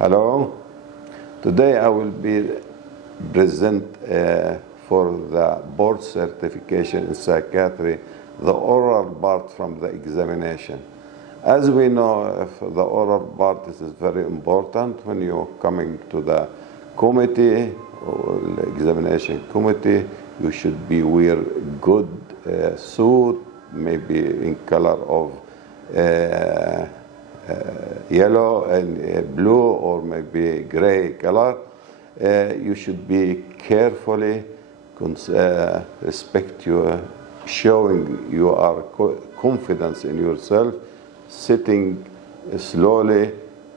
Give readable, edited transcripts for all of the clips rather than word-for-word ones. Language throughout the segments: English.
Hello. Today I will be present for the board certification in psychiatry, the oral part from the examination. As we know, the oral part is very important when you're coming to the committee or the examination committee. You should be wear good suit, maybe in color of yellow and blue or maybe gray color. You should be carefully respect your showing you are confidence in yourself, sitting slowly.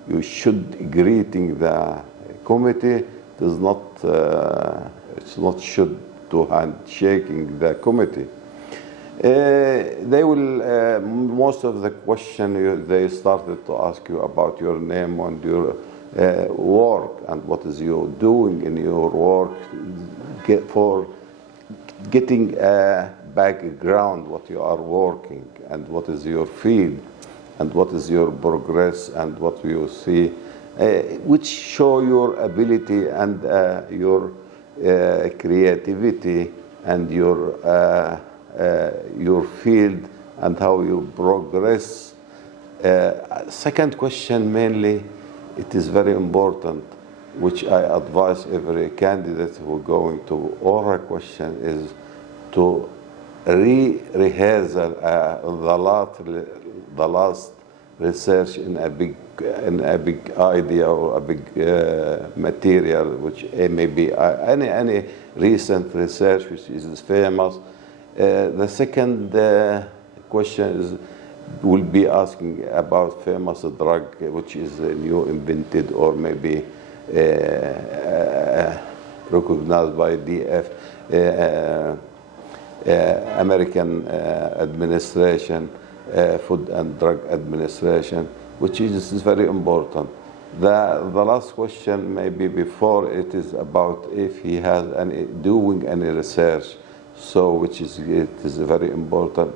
You should greeting the committee. It's not should to handshaking the committee. They will, most of the question they started to ask you about your name and your work and what is you doing in your work, for getting a background, what you are working and what is your field and what is your progress and what you see, which show your ability and your creativity and your field and how you progress. Second question, mainly, it is very important, which I advise every candidate who is going to oral question, is to rehearse the last research in a big idea or a big material, which may be any recent research which is famous. The second question will be asking about famous drug which is new invented or maybe recognized by DF, American administration, Food and Drug Administration, which is very important. The last question maybe before it is about if he has doing any research. So it is very important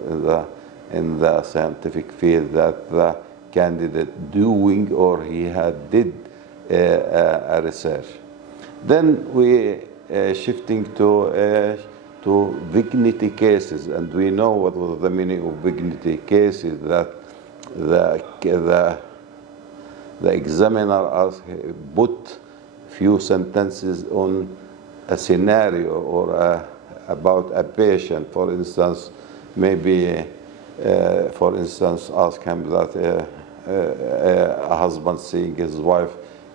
in the scientific field that the candidate doing or he did a research. Then we shifting to dignity cases, and we know what was the meaning of dignity cases, that the examiner put few sentences on a scenario or about a patient. For instance, maybe, for instance, ask him that a husband seeing his wife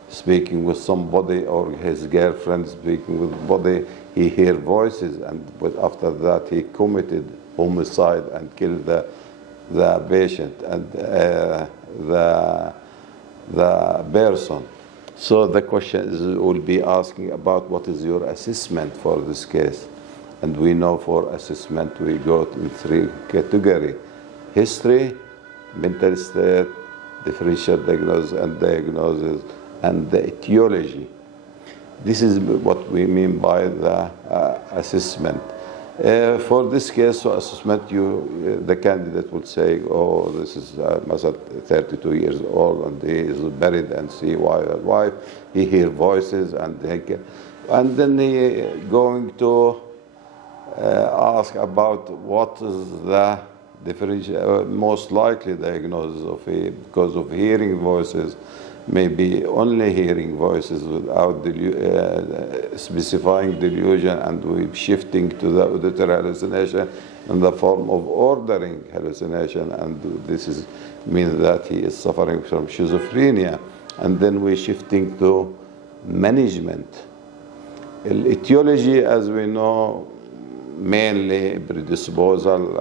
speaking with somebody or his girlfriend speaking with somebody, he hear voices, and after that he committed homicide and killed the patient and the person. So the question will be asking about what is your assessment for this case. And we know for assessment we go in three categories: history, mental state, differential diagnosis, and the etiology. This is what we mean by the assessment. For this case, so assessment, the candidate would say, oh, this is 32 years old and he is married and see wife. He hear voices and then he going to ask about what is the differential, most likely diagnosis of because of hearing voices, maybe only hearing voices without specifying delusion, and we're shifting to the auditory hallucination in the form of ordering hallucination, and this means that he is suffering from schizophrenia. And then we're shifting to management. Etiology, as we know, mainly predisposal,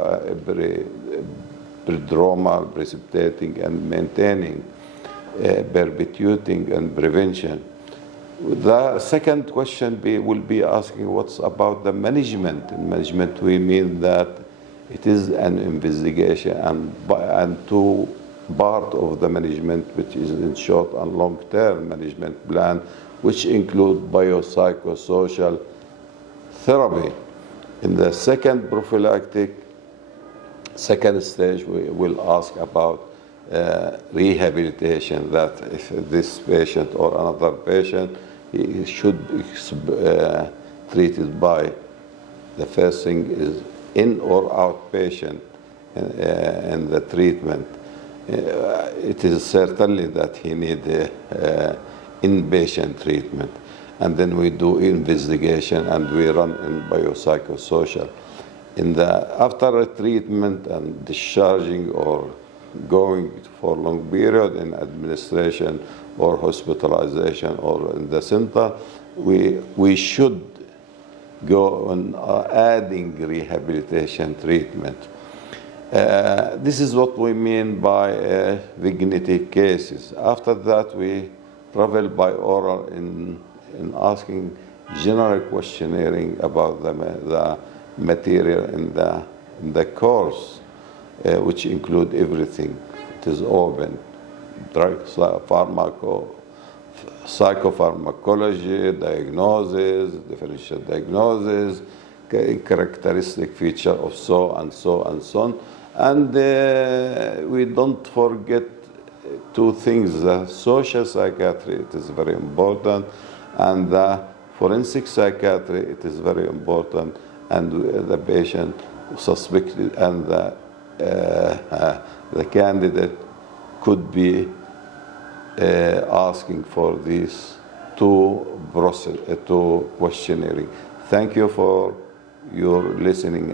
prodromal, precipitating and maintaining, perpetuating and prevention. The second question will be asking what's about the management. In management we mean that it is an investigation and two part of the management, which is in short and long-term management plan, which include biopsychosocial therapy. In the second prophylactic, second stage, we will ask about rehabilitation, that if this patient or another patient, he should be treated by, the first thing is in or outpatient in the treatment. It is certainly that he need inpatient treatment. And then we do investigation and we run in biopsychosocial. After a treatment and discharging or going for long period in administration or hospitalization or in the center, we should go on adding rehabilitation treatment. This is what we mean by dignity cases. After that, we travel by oral in asking general questionnaire about the material in the course, which include everything. It is open, drug, psychopharmacology, diagnosis, differential diagnosis, characteristic feature of so and so and so on. And we don't forget two things: the social psychiatry, it is very important, and the forensic psychiatry, it is very important, and the patient suspected and the candidate could be asking for these two questionnaire. Thank you for your listening.